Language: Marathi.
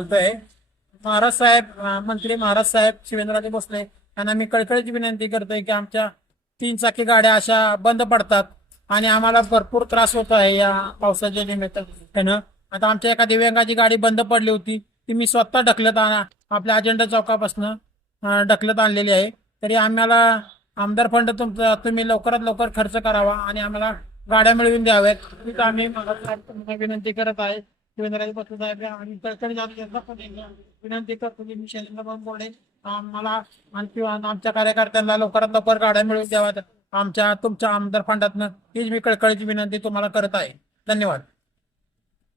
बोलतोय। महाराज साहेब मंत्री महाराज साहेब शिवेंद्रराजे भोसले यांना मी कळकळीची विनंती करतोय की आमच्या 3 चाकी गाड्या अशा बंद पडतात आणि आम्हाला भरपूर त्रास होतो आहे या पावसाच्या निमित्तानं। आता आमच्या एका दिव्यांगाची गाडी बंद पडली होती, ती मी स्वतः आपल्या अजेंडा चौकापासून ढकलत आणलेली आहे। तरी आम्हाला आमदार फंड तुमचा तुम्ही लवकरात लवकर खर्च करावा आणि आम्हाला गाड्या मिळवून द्याव्यात हीच आम्ही मला विनंती करत आहे। शिवेंद्रराजे भोसले साहेब आणि विनंती करतो की मी शैलेंद्र बोर्डे आम्हाला आणखी आमच्या कार्यकर्त्यांना लवकरात लवकर गाड्या मिळवून द्याव्यात तुमच्या आमदार फंडातनं, हीच मी कळकळीची विनंती तुम्हाला करत आहे। धन्यवाद।